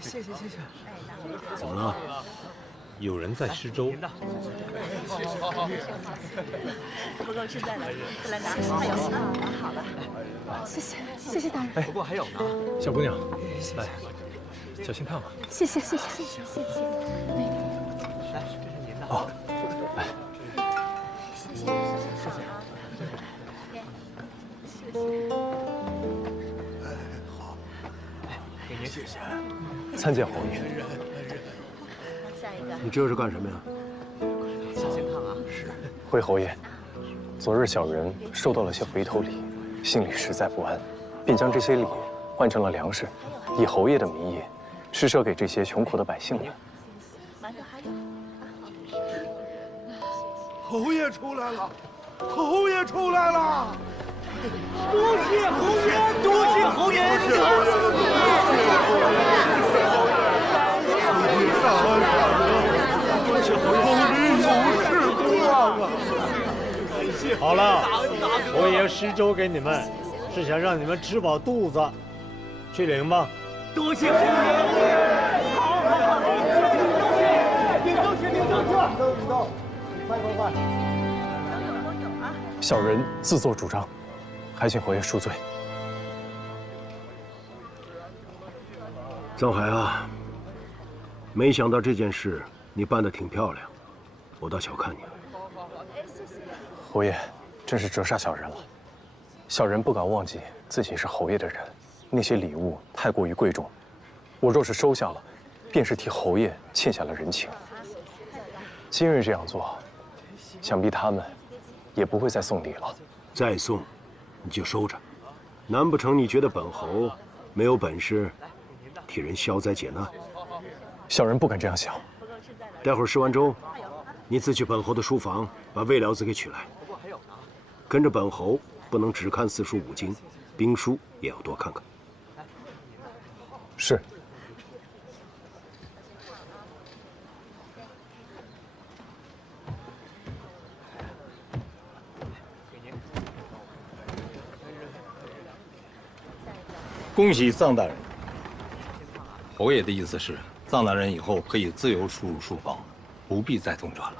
谢谢。怎么了？有人在施粥。不够吃再来，再来拿。还有啊，拿好了。谢谢大人。不过还有呢。小姑娘，来，小心烫啊！谢谢。来，这是您的。哦，来。好。给您谢谢。参见侯爷。下一个。你这是干什么呀？小心烫啊！是。回侯爷，昨日小人收到了些回头礼，心里实在不安，便将这些礼换成了粮食，以侯爷的名义施舍给这些穷苦的百姓们。馒头还有。侯爷出来了！侯爷出来了！多谢侯爷！多谢侯爷！好了，侯爷施粥给你们，是想让你们吃饱肚子。去领吧。多谢侯爷！好，领粥去！快！都有啊。小人自作主张，还请侯爷恕罪。藏海啊，没想到这件事你办得挺漂亮，我倒小看你了。侯爷，真是折煞小人了。小人不敢忘记自己是侯爷的人，那些礼物太过于贵重，我若是收下了，便是替侯爷欠下了人情。今日这样做，想必他们也不会再送礼了。再送，你就收着。难不成你觉得本侯没有本事替人消灾解难？小人不敢这样想。待会儿施完粥，你自去本侯的书房把魏辽子给取来。跟着本侯不能只看四书五经，兵书也要多看看。是。恭喜藏大人。侯爷的意思是，藏大人以后可以自由出入书房，不必再通传了。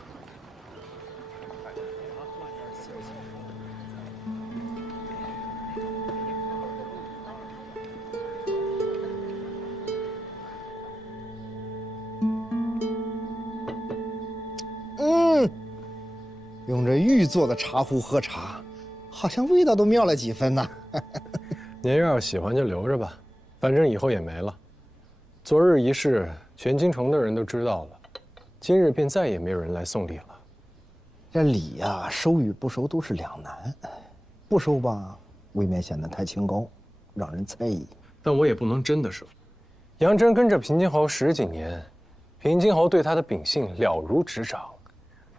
用这玉做的茶壶喝茶，好像味道都妙了几分呢。您要是喜欢就留着吧，反正以后也没了。昨日一事，全京城的人都知道了，今日便再也没有人来送礼了。这礼呀，收与不收都是两难，不收吧，未免显得太清高，让人猜疑。但我也不能真的收。杨真跟着平津侯10几年，平津侯对他的秉性了如指掌。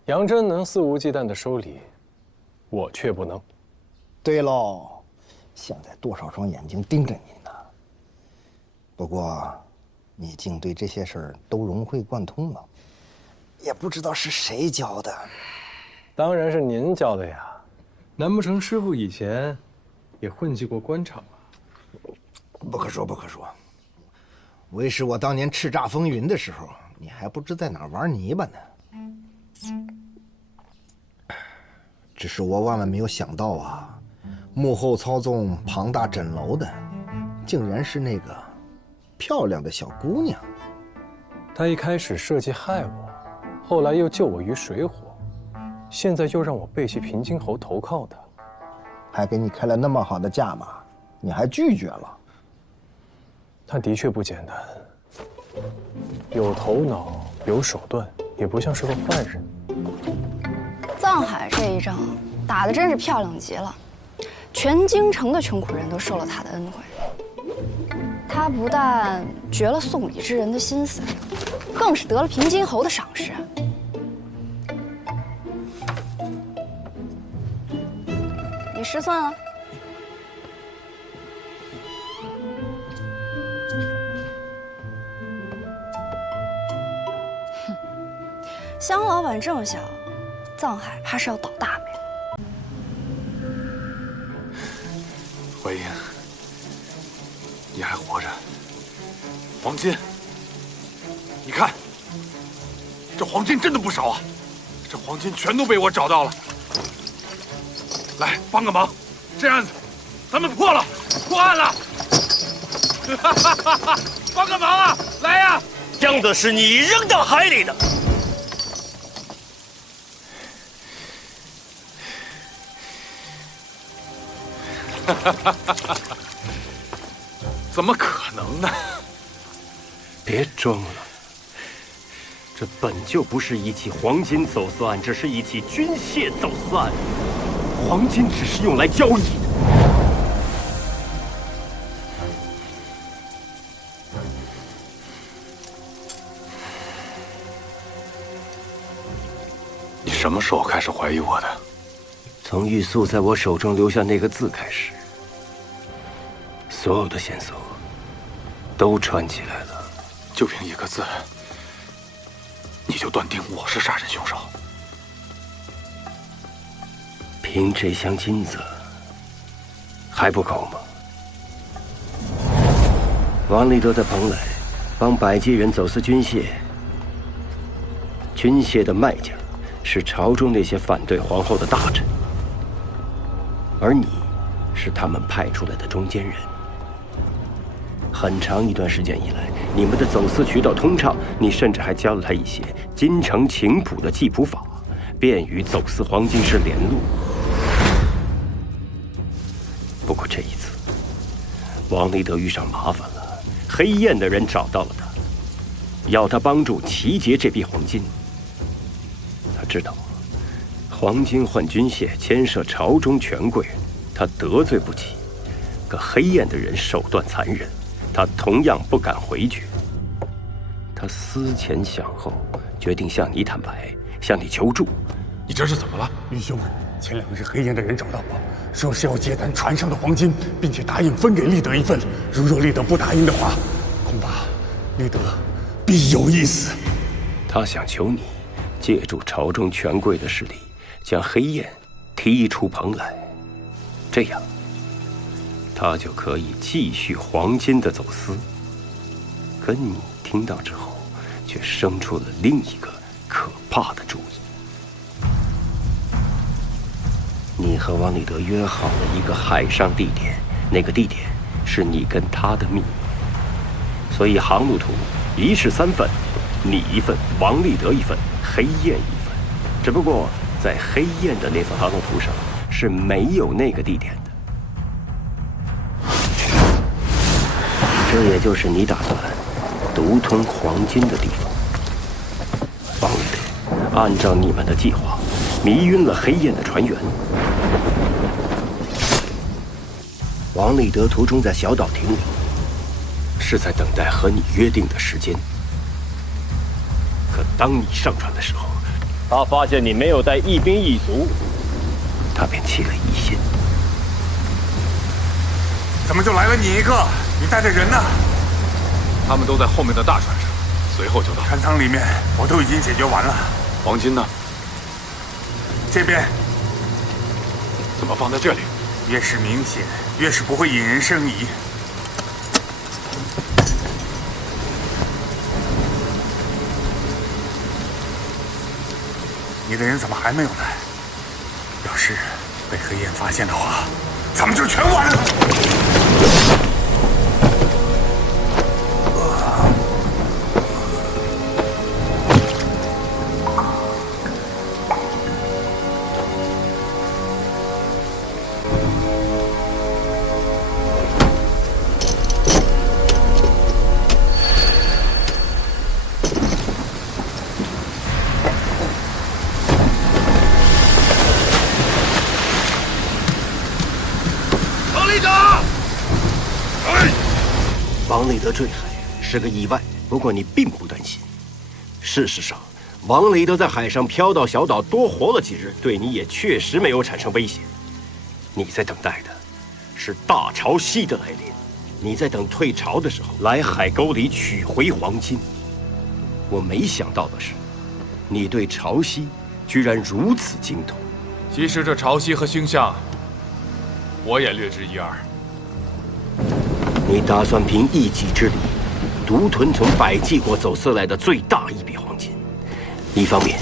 杨真能肆无忌惮的收礼，我却不能。对喽，现在多少双眼睛盯着您呢。不过，你竟对这些事儿都融会贯通了，也不知道是谁教的。当然是您教的呀，难不成师傅以前也混迹过官场啊？不可说，不可说。为师我当年叱咤风云的时候，你还不知在哪儿玩泥巴呢。只是我万万没有想到啊，幕后操纵庞大枕楼的，竟然是那个漂亮的小姑娘。她一开始设计害我，后来又救我于水火，现在又让我背弃平津侯投靠她，还给你开了那么好的价码，你还拒绝了。她的确不简单，有头脑，有手段，也不像是个坏人。藏海这一仗打得真是漂亮极了，全京城的穷苦人都受了他的恩惠。他不但绝了送礼之人的心思，更是得了平津侯的赏识。你失算了。哼，香老板这么小，藏海怕是要倒大霉了。回爷，黄金。你看，这黄金真的不少啊！这黄金全都被我找到了。来，帮个忙，这案子咱们破了，破案了！帮个忙啊！来呀！江子是你扔到海里的。怎么可能呢？别装了，这本就不是一起黄金走私案，这是一起军械走私案。黄金只是用来交易的。你什么时候开始怀疑我的？从玉素在我手中留下那个字开始，所有的线索都串起来了。就凭一个字，你就断定我是杀人凶手？凭这箱金子还不够吗？王立德在蓬莱帮百济人走私军械，军械的卖家是朝中那些反对皇后的大臣，而你是他们派出来的中间人。很长一段时间以来，你们的走私渠道通畅，你甚至还教了他一些金城情谱的记谱法，便于走私黄金时联络。不过这一次，王立德遇上麻烦了，黑燕的人找到了他，要他帮助齐劫这批黄金。他知道黄金换军械牵涉朝中权贵，他得罪不起。可黑燕的人手段残忍，他同样不敢回绝。他思前想后，决定向你坦白，向你求助。你这是怎么了？玉兄，前2日黑燕的人找到我，说是要接单船上的黄金，并且答应分给立德一份。如若立德不答应的话，恐怕立德必有一死。他想求你借助朝中权贵的势力，将黑燕踢出蓬莱，这样他就可以继续黄金的走私。可你听到之后，却生出了另一个可怕的主意。你和王立德约好了一个海上地点，那个地点是你跟他的秘密。所以航路图一式3份，你1份，王立德1份，黑燕1份。只不过在黑燕的那份航路图上是没有那个地点的。这也就是你打算独吞黄金的地方。王立德按照你们的计划，迷晕了黑燕的船员。王立德途中在小岛停留，是在等待和你约定的时间。可当你上船的时候，他发现你没有带一兵一卒，他便起了疑心。怎么就来了你一个？你带着人呢？他们都在后面的大船上，随后就到。船舱里面我都已经解决完了。黄金呢？这边。怎么放在这里？越是明显，越是不会引人生疑。你的人怎么还没有来？要是被黑燕发现的话，咱们就全完了。王立德坠海是个意外，不过你并不担心。事实上，王立德在海上漂到小岛多活了几日，对你也确实没有产生威胁。你在等待的是大潮汐的来临，你在等退潮的时候来海沟里取回黄金。我没想到的是，你对潮汐居然如此精通。其实这潮汐和星象，我也略知一二。你打算凭一己之力独吞从百济国走私来的最大一笔黄金。一方面，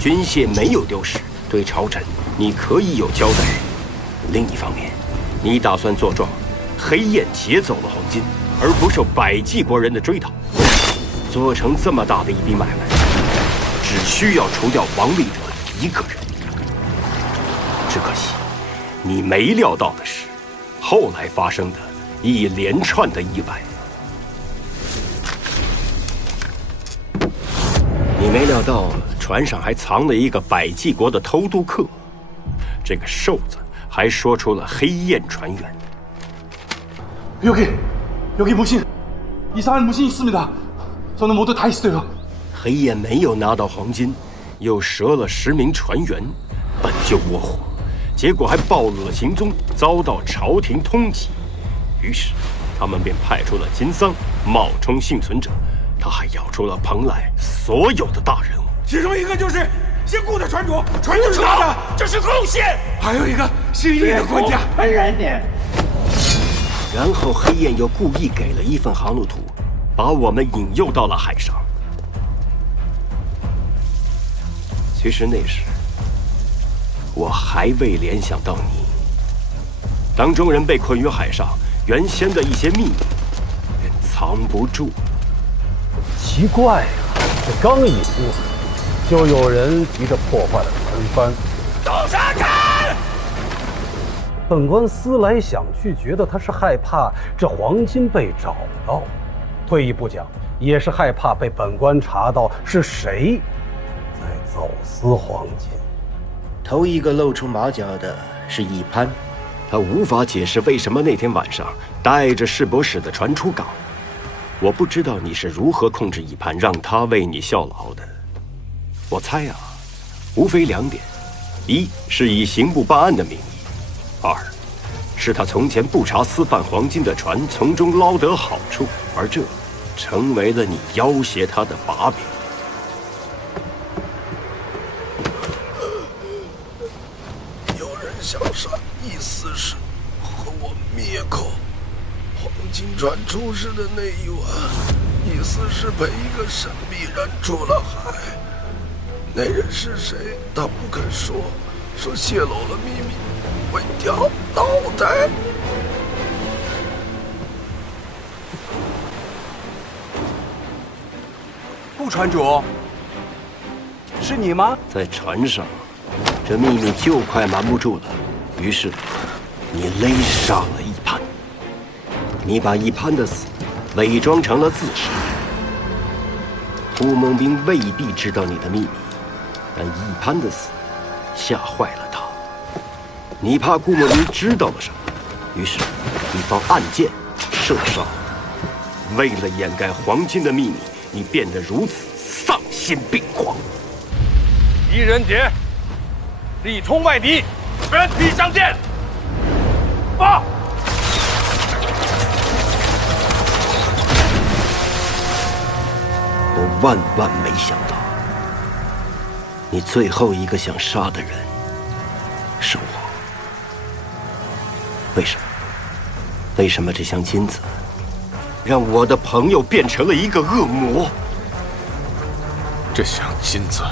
军械没有丢失，对朝臣你可以有交代；另一方面，你打算作状，黑燕劫走了黄金，而不受百济国人的追讨。做成这么大的一笔买卖，只需要除掉王立德一个人。只可惜，你没料到的是，后来发生的一连串的意外。你没料到船上还藏了一个百济国的偷渡客，这个瘦子还说出了黑燕船员。 여기 보신 이상한 무신이 있습니다. 저는 모두 다 있어요. 黑燕没有拿到黄金，又折了10名船员，本就窝火，结果还暴露了行踪，遭到朝廷通缉。于是，他们便派出了金桑冒充幸存者，他还咬出了蓬莱所有的大人物，其中一个就是姓顾的船主，船主说的，这是贡献。还有一个姓易的官家，安然点。 然后黑燕又故意给了一份航路图，把我们引诱到了海上。其实那时，我还未联想到你。当众人被困于海上，原先的一些秘密便藏不住。奇怪呀，这刚一出海，就有人急着破坏了船帆。动手看！ 本官思来想去，觉得他是害怕这黄金被找到，退一步讲，也是害怕被本官查到是谁在走私黄金。头一个露出马脚的是易潘，他无法解释为什么那天晚上带着世伯使的船出港。我不知道你是如何控制易潘，让他为你效劳的。我猜啊，无非2点：一是以刑部办案的名义。 2是他从前不查私贩黄金的船，从中捞得好处，而这成为了你要挟他的把柄。有人想杀易司使和我灭口。黄金船出事的那一晚，易司使被一个神秘人出了海。那人是谁？他不肯说，说泄露了秘密。 会掉脑袋！顾船主，是你吗？在船上，这秘密就快瞒不住了。于是，你勒杀了易潘。你把易潘的死伪装成了自杀。顾梦斌未必知道你的秘密，但易潘的死吓坏了他。 你怕顾梦斌知道了什么，于是你放暗箭射杀。为了掩盖黄金的秘密，你变得如此丧心病狂。狄仁杰，力冲外敌，人体相见。发！我万万没想到，你最后一个想杀的人是我。 为什么？为什么这箱金子让我的朋友变成了一个恶魔？这箱金子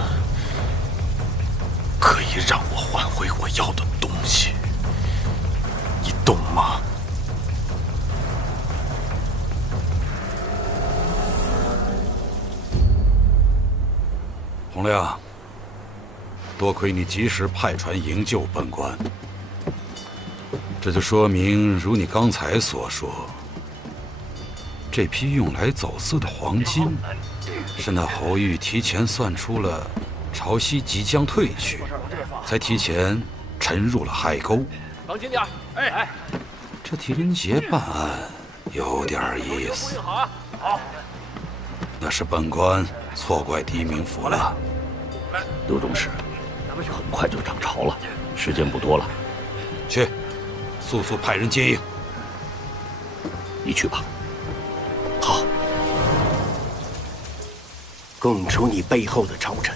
可以让我换回我要的东西，你懂吗？洪亮，多亏你及时派船营救本官。 这就说明，如你刚才所说，这批用来走私的黄金，是那侯玉提前算出了潮汐即将退去，才提前沉入了海沟。当心点！哎，这狄仁杰办案有点意思。好，那是本官错怪狄明府了。刘中士，很快就涨潮了，时间不多了。去。 速速派人接应。你去吧。好，供出你背后的朝臣，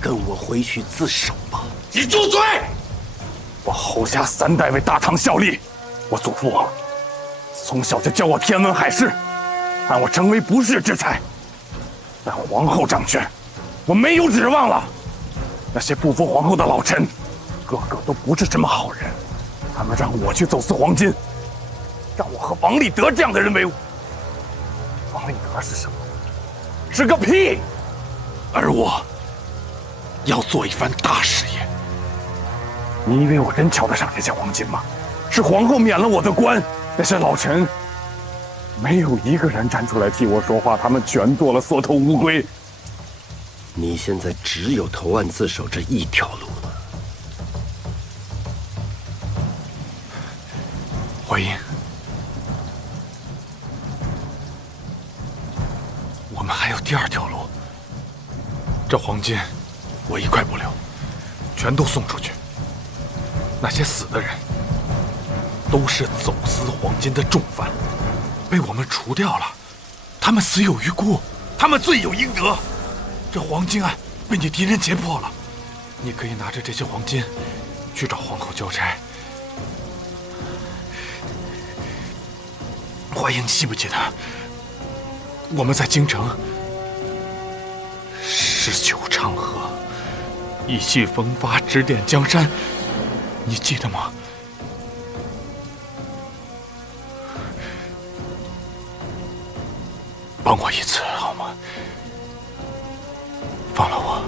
跟我回去自首吧。你住嘴！我侯家3代为大唐效力，我祖父从小就教我天文海誓，让我成为不世之才。但皇后掌权，我没有指望了。那些不服皇后的老臣，个个都不是什么好人。他们让我去走私黄金，让我和王立德这样的人为伍。王立德是什么？是个屁！而我要做一番大事业。你以为我真瞧得上这些黄金吗？是皇后免了我的官，那些老臣没有一个人站出来替我说话，他们全做了缩头乌龟。你现在只有投案自首这一条路了。淮阴，我们还有第二条路。这黄金我一块不留，全都送出去。那些死的人都是走私黄金的重犯，被我们除掉了。他们死有余辜，他们罪有应得。这黄金案被你敌人揭破了，你可以拿着这些黄金去找皇后交差。淮阴，你记不记得我们在京城诗酒唱和，意气风发，指点江山，你记得吗？帮我一次好吗？放了我。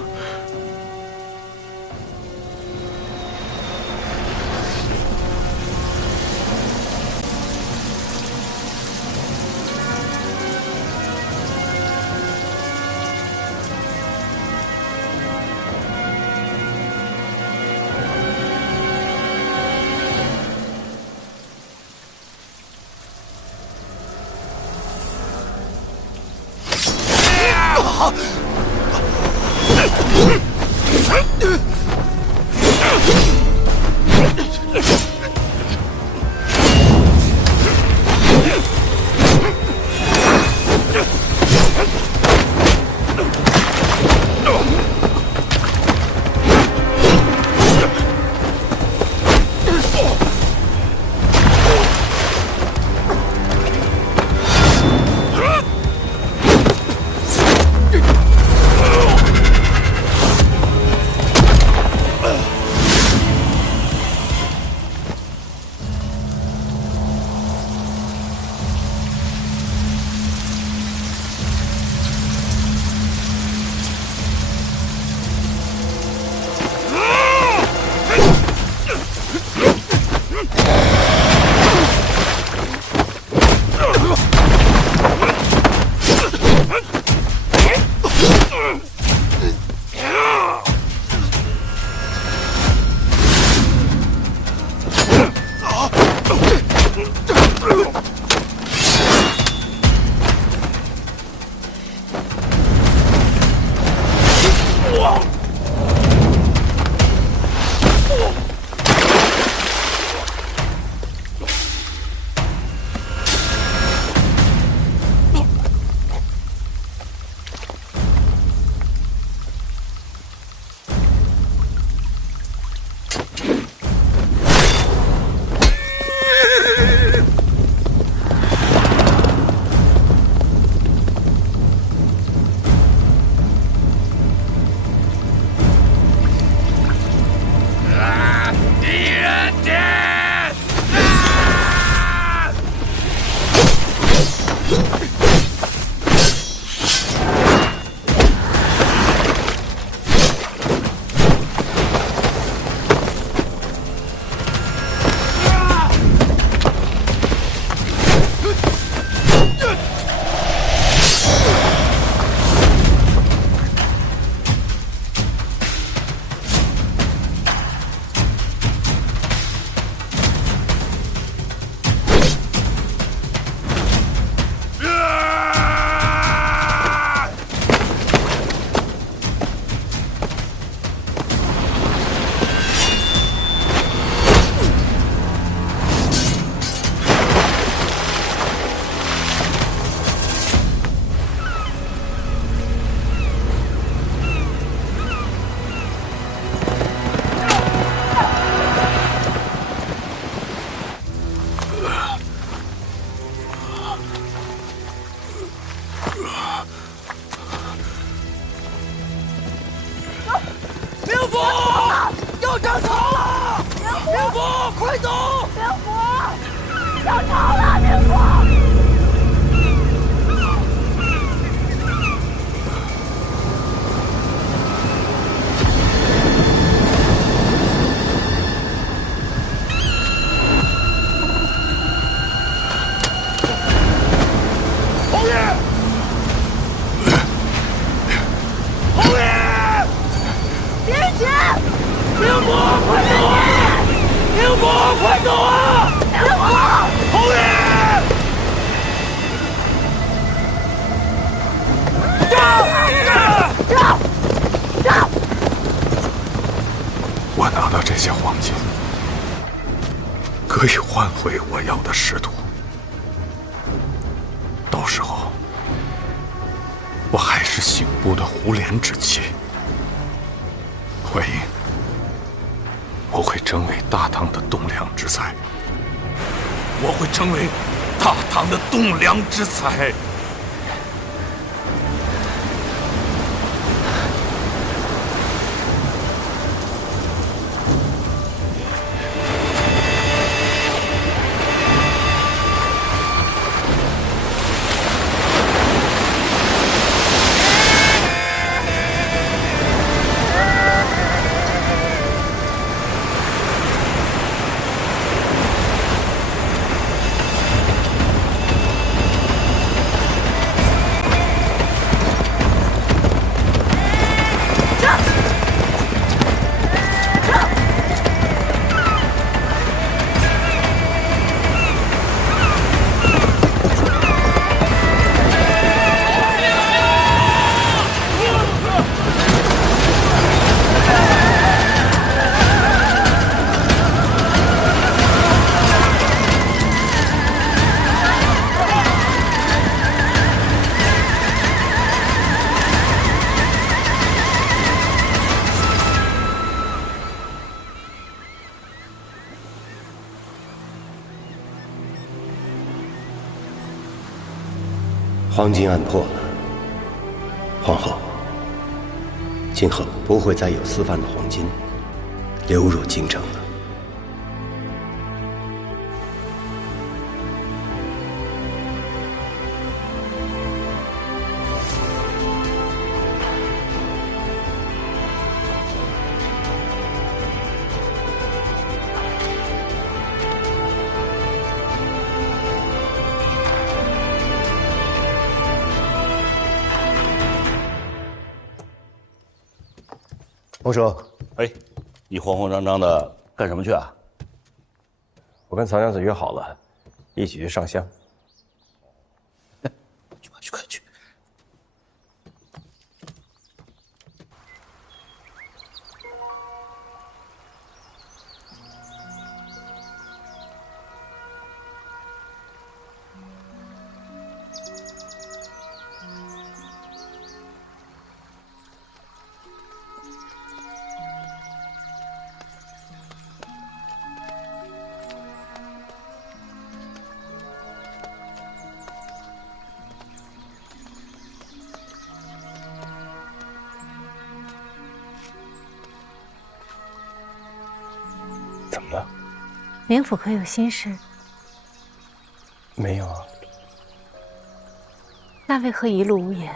快走啊！灵伯，快走啊！灵伯，侯爷！走！我拿到这些黄金，可以换回我要的师徒。到时候，我还是刑部的胡连之妻。慧英，我会成为大唐的栋梁之才。我会成为大唐的栋梁之才。黄金案破了，皇后，今后不会再有私贩的黄金流入京城了。洪生，哎，你慌慌张张的干什么去啊？我跟曹娘子约好了，一起去上香。快去！怎么了？冥府可有心事？没有啊。那为何一路无言？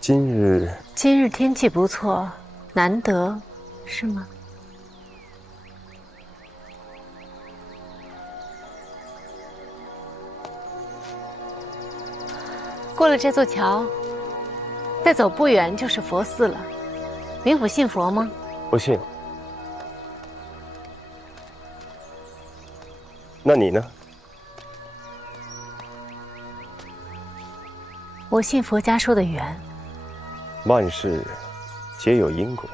今日天气不错，难得，是吗？过了这座桥，再走不远就是佛寺了。冥府信佛吗？不信。那你呢？我信佛家说的缘。万事皆有因果，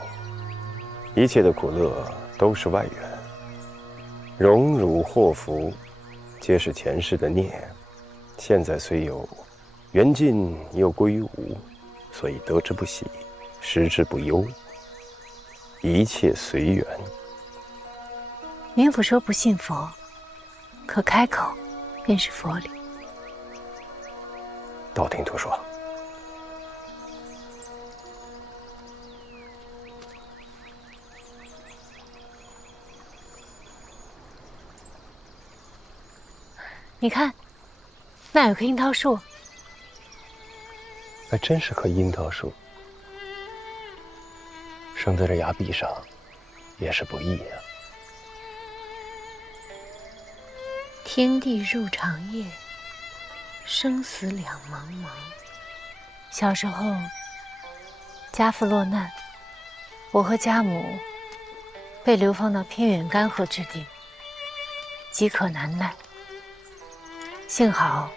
一切的苦乐都是外缘。荣辱祸福，皆是前世的孽。现在虽有，缘尽又归于无，所以得之不喜，失之不忧。一切随缘。冥府说不信佛，可开口便是佛理。道听途说。你看，那有棵樱桃树，还真是棵樱桃树，生在这崖壁上，也是不易啊。天地入长夜，生死两茫茫。小时候，家父落难，我和家母被流放到偏远干涸之地，饥渴难耐。幸好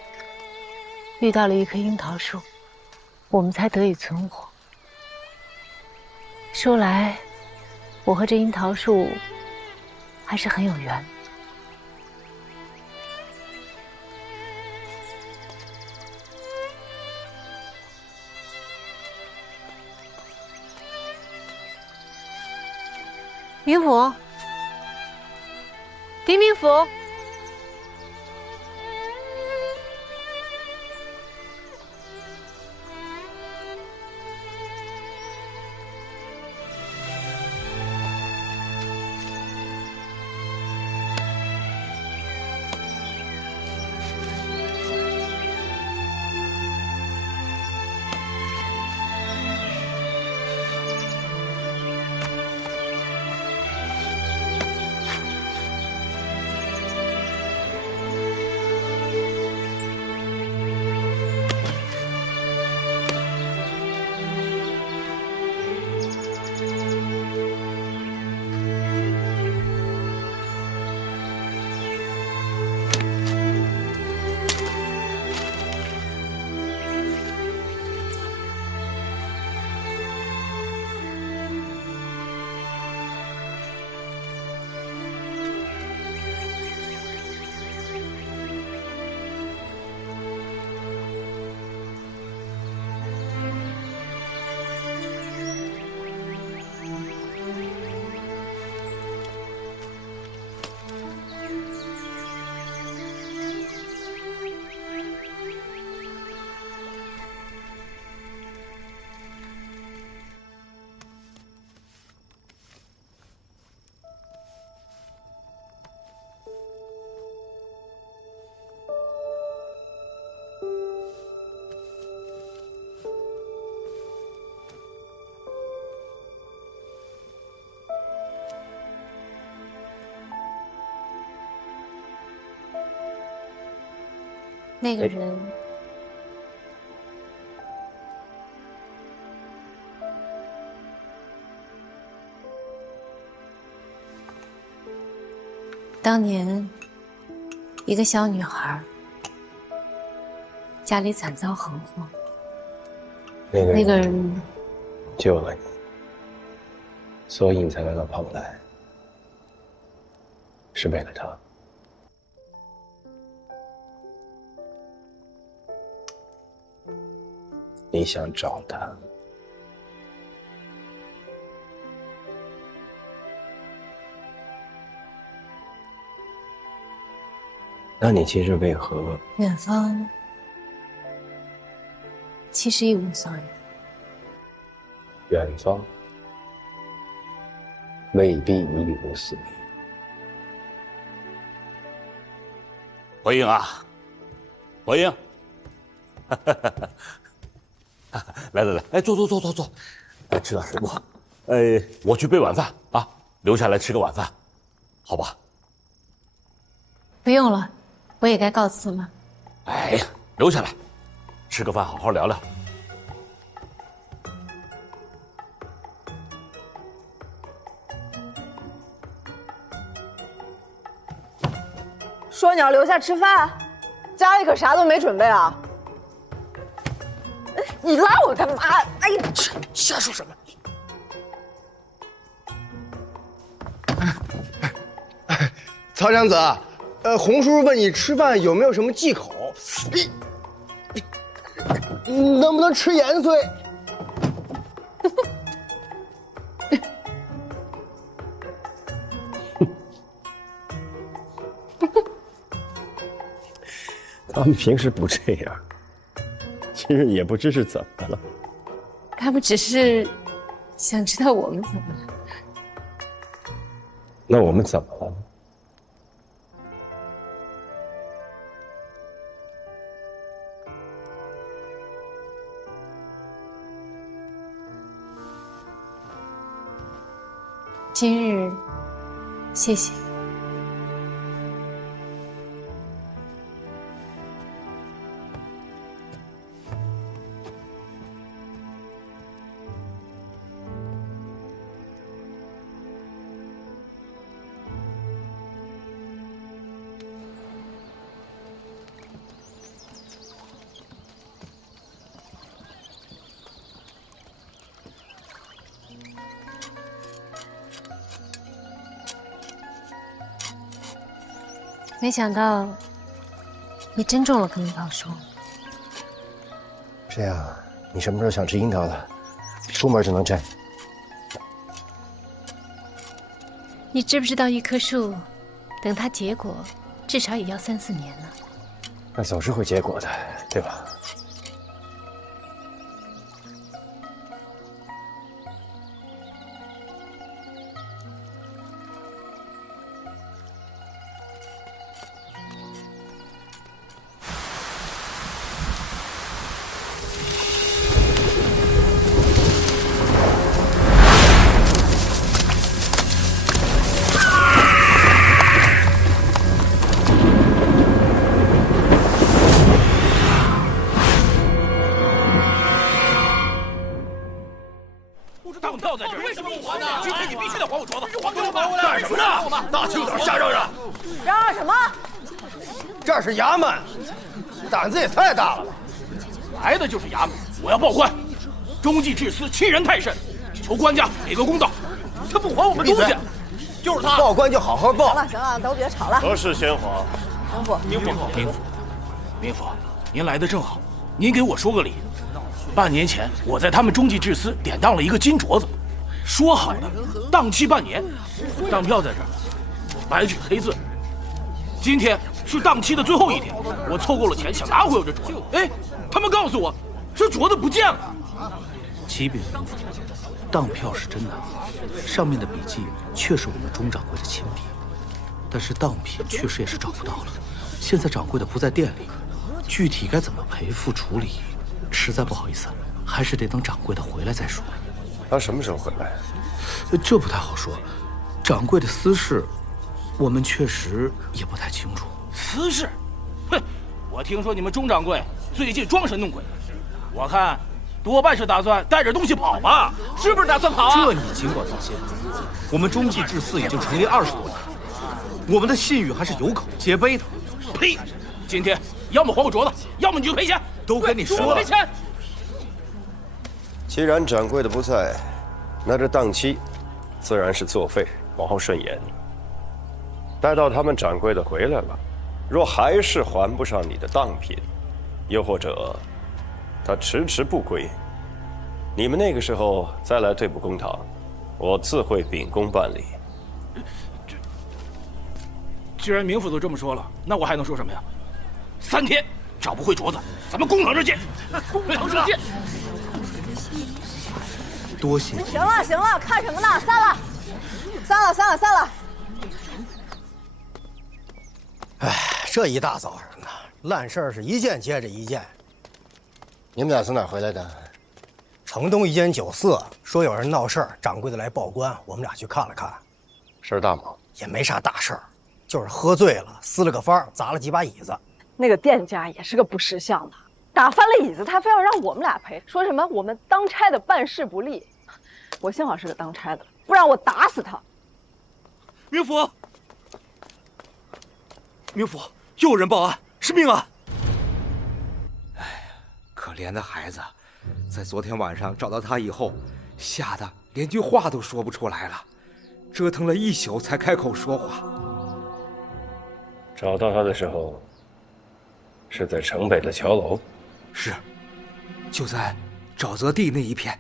遇到了一棵樱桃树，我们才得以存活。说来，我和这樱桃树还是很有缘。明府，狄明府，那个人，当年一个小女孩，家里惨遭横祸，那个人救了你，所以你才来到旁来，是为了他。你想找他，那你今日为何？远方其实一无所有。远方未必一无所有。回应啊，回应！来来来，哎，坐，哎，吃点水果。我去备晚饭啊，留下来吃个晚饭，好吧？不用了，我也该告辞了。哎呀，留下来，吃个饭，好好聊聊。说你要留下吃饭，家里可啥都没准备啊！你拉我干嘛？哎呀，瞎说什么？曹娘子，洪叔叔问你吃饭有没有什么忌口？能不能吃盐碎？他们平时不这样，今日也不知是怎么了。他们只是想知道我们怎么了。那我们怎么了？今日，谢谢。没想到你真中了革命报数。这样，你什么时候想吃樱桃了？出门就能摘。你知不知道一棵树，等它结果，至少也要3、4年呢？那总是会结果的，对吧？这是衙门，胆子也太大了吧！来的就是衙门，我要报官。中计治私欺人太甚，求官家给个公道。他不还我们东西，就是他。报官就好好报。行了行了，都别吵了。何事先皇？明府，您来的正好，您给我说个理。半年前，我在他们中计治私典当了一个金镯子，说好的当期半年，当票在这儿，白纸黑字。今天是当期的最后一天，我凑够了钱想拿回我这镯子，哎，他们告诉我这镯子不见了。启禀明府，当票是真的，上面的笔迹确是我们钟掌柜的亲笔，但是当品确实也是找不到了。现在掌柜的不在店里，具体该怎么赔付处理，实在不好意思，还是得等掌柜的回来再说。他什么时候回来？这不太好说，掌柜的私事，我们确实也不太清楚。私事？哼！我听说你们钟掌柜最近装神弄鬼，我看多半是打算带着东西跑吧？是不是打算跑啊？这你尽管放心，我们中计治私已经成立20多年，我们的信誉还是有口皆碑的。呸！今天要么还我镯子，要么你就赔钱。都跟你说了，赔钱。既然掌柜的不在，那这当期自然是作废，往后顺延。待到他们掌柜的回来了，若还是还不上你的当品，又或者他迟迟不归，你们那个时候再来对簿公堂，我自会秉公办理。既然明府都这么说了，那我还能说什么呀？3天找不回镯子，咱们公堂上见。公堂上见。多谢。行了行了，看什么呢？散了。哎，这一大早上的烂事儿是一件接着一件。你们俩从哪儿回来的？城东一间酒肆，说有人闹事儿，掌柜的来报官，我们俩去看了看。事儿大吗？也没啥大事儿，就是喝醉了，撕了个方，砸了几把椅子。那个店家也是个不识相的，打翻了椅子，他非要让我们俩赔，说什么我们当差的办事不力。我幸好是个当差的，不然我打死他。明府，又有人报案，是命案。哎呀，可怜的孩子，在昨天晚上找到他以后，吓得连句话都说不出来了，折腾了一宿才开口说话。找到他的时候，是在城北的桥楼。是，就在沼泽地那一片。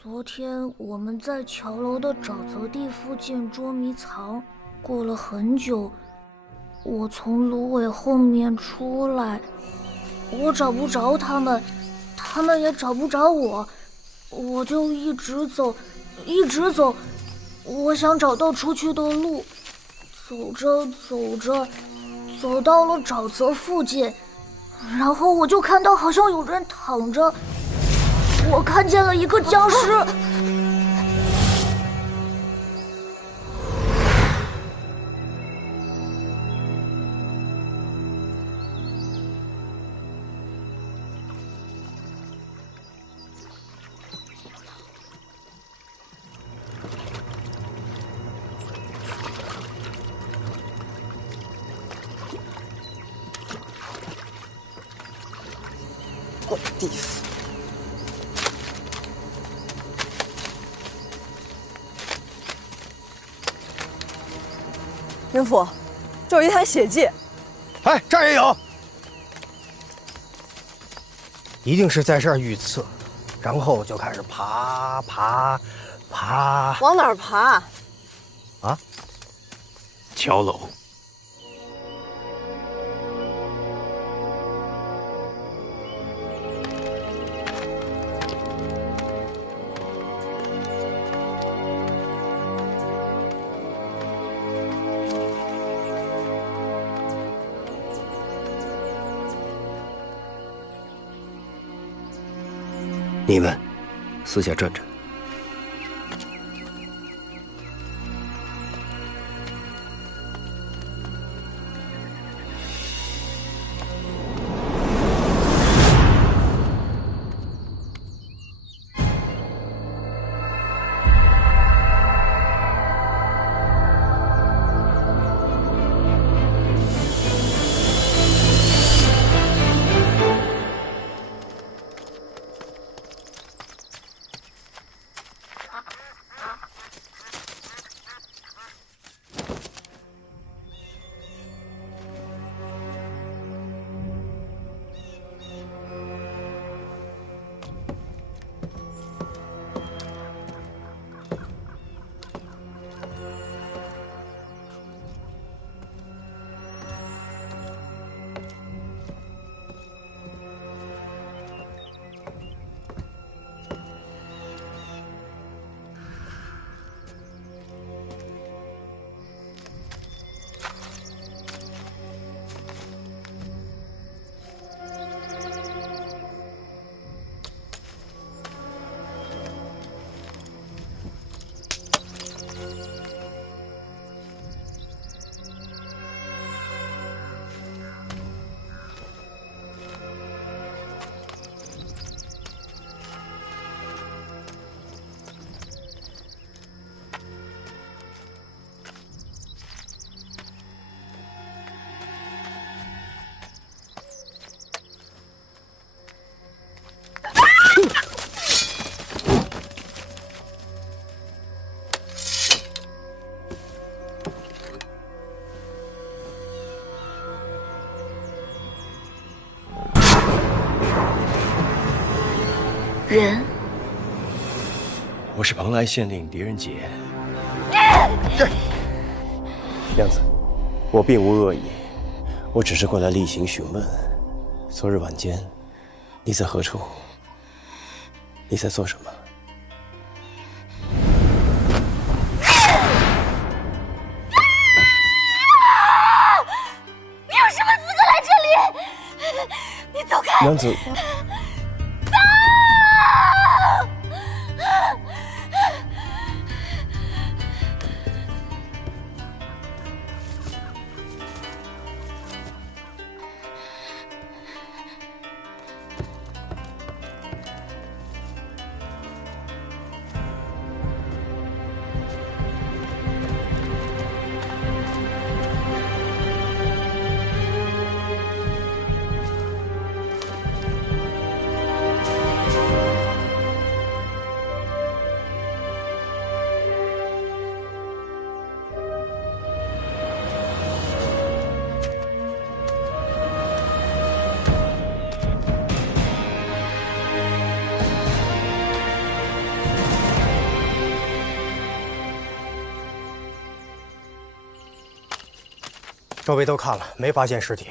昨天我们在桥楼的沼泽地附近捉迷藏，过了很久，我从芦苇后面出来，我找不着他们，他们也找不着我，我就一直走，我想找到出去的路。走着，走到了沼泽附近，然后我就看到好像有人躺着，我看见了一个僵尸。我地府！明府，这有一台血迹。哎，这儿也有，一定是在这儿遇刺，然后就开始爬。往哪儿爬？啊？桥楼。你们私下转转。人，我是蓬莱县令狄仁杰。娘子，我并无恶意，我只是过来例行询问。昨日晚间，你在何处？你在做什么？你有什么资格来这里？你走开！娘子。周围都看了，没发现尸体。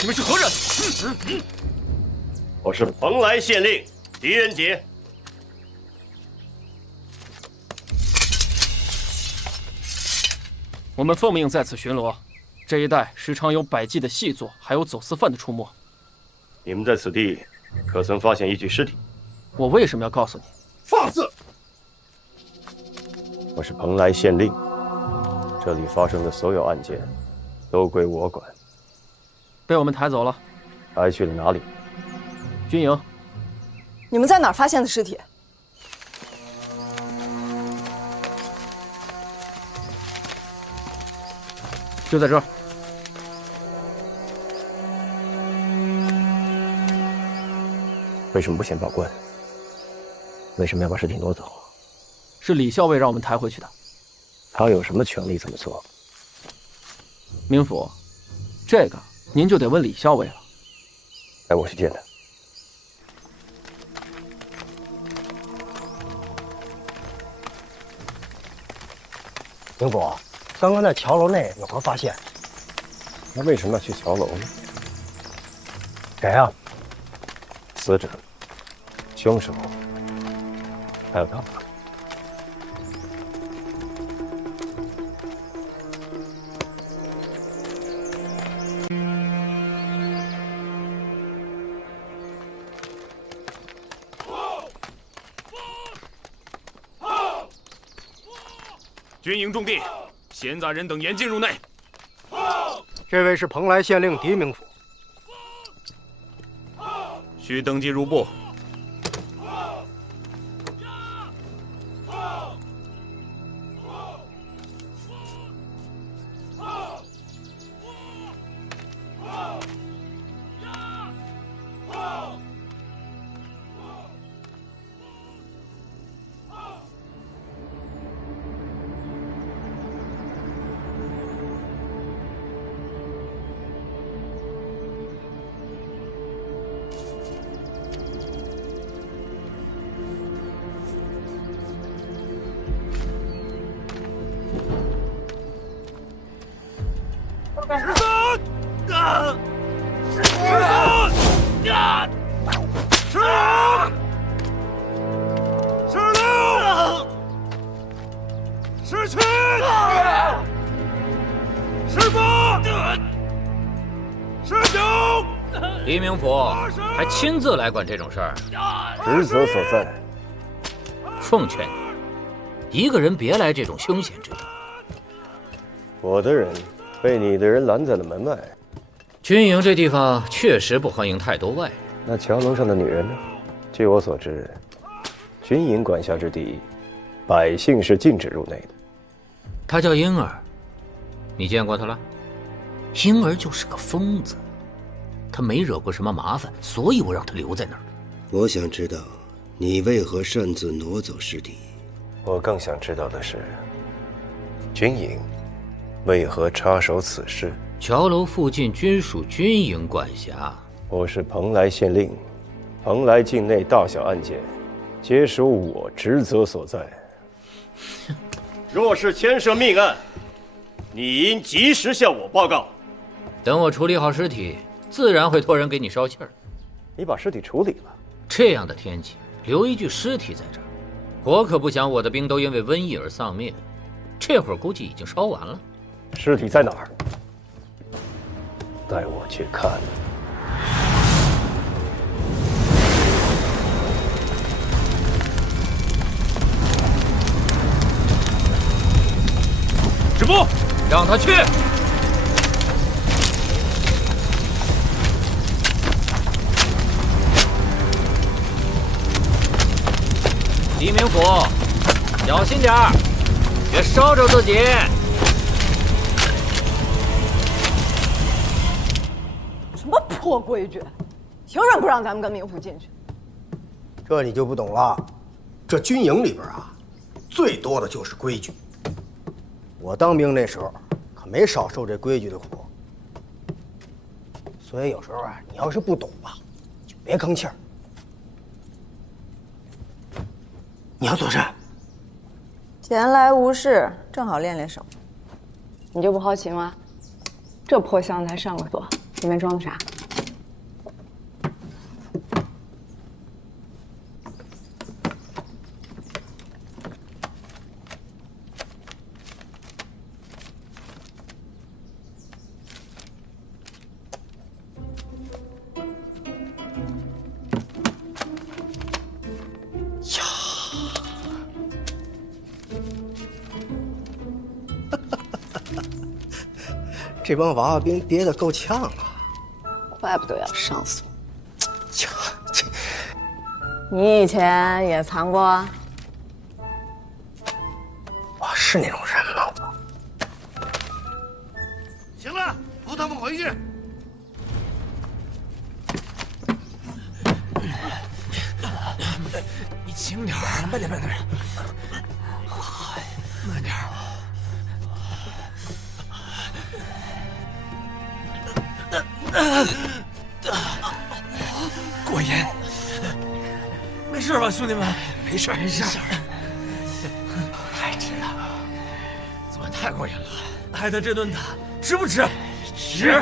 你们是何人？我是蓬莱县令狄仁杰。我们奉命在此巡逻，这一带时常有百计的细作，还有走私犯的出没。你们在此地可曾发现一具尸体？我为什么要告诉你？放肆！我是蓬莱县令，这里发生的所有案件都归我管。被我们抬走了。抬去了哪里？军营。你们在哪儿发现的尸体？就在这儿。为什么不先报官？为什么要把尸体挪走？是李校尉让我们抬回去的。他有什么权利这么做？明府，这个您就得问李校尉了。带我去见他。明府，刚刚在桥楼内有何发现？他为什么要去桥楼呢？谁啊？死者、凶手，还有他。军营重地，闲杂人等严禁入内。这位是蓬莱县令狄明府，需登记入部。黎明府还亲自来管这种事儿，职责所在。奉劝你，一个人别来这种凶险之地。我的人被你的人拦在了门外。军营这地方确实不欢迎太多外人。那桥楼上的女人呢？据我所知，军营管辖之地，百姓是禁止入内的。她叫婴儿，你见过她了？婴儿就是个疯子，她没惹过什么麻烦，所以我让她留在那儿。我想知道你为何擅自挪走尸体。我更想知道的是，军营为何插手此事？桥楼附近均属军营管辖。我是蓬莱县令，蓬莱境内大小案件，皆属我职责所在。若是牵涉命案，你应及时向我报告。等我处理好尸体，自然会托人给你捎信儿。你把尸体处理了？这样的天气，留一具尸体在这儿，我可不想我的兵都因为瘟疫而丧命。这会儿估计已经烧完了。尸体在哪儿？带我去看。止步！让他去。黎明府，小心点儿，别烧着自己。什么破规矩？凭什么不让咱们跟明府进去？这你就不懂了。这军营里边啊，最多的就是规矩。我当兵那时候可没少受这规矩的苦，所以有时候啊，你要是不懂吧，就别吭气儿。你要做甚？闲来无事，正好练练手。你就不好奇吗？这破箱子才上个锁，里面装的啥？这帮娃娃兵憋得够呛啊！怪不得要上锁。你以前也藏过？我是那种人吗？行了，扶他们回去。你轻点儿，慢点，慢点。过瘾，没事吧，兄弟们？没事，没事。太值了，昨晚太过瘾了。挨的这顿打值不值？值。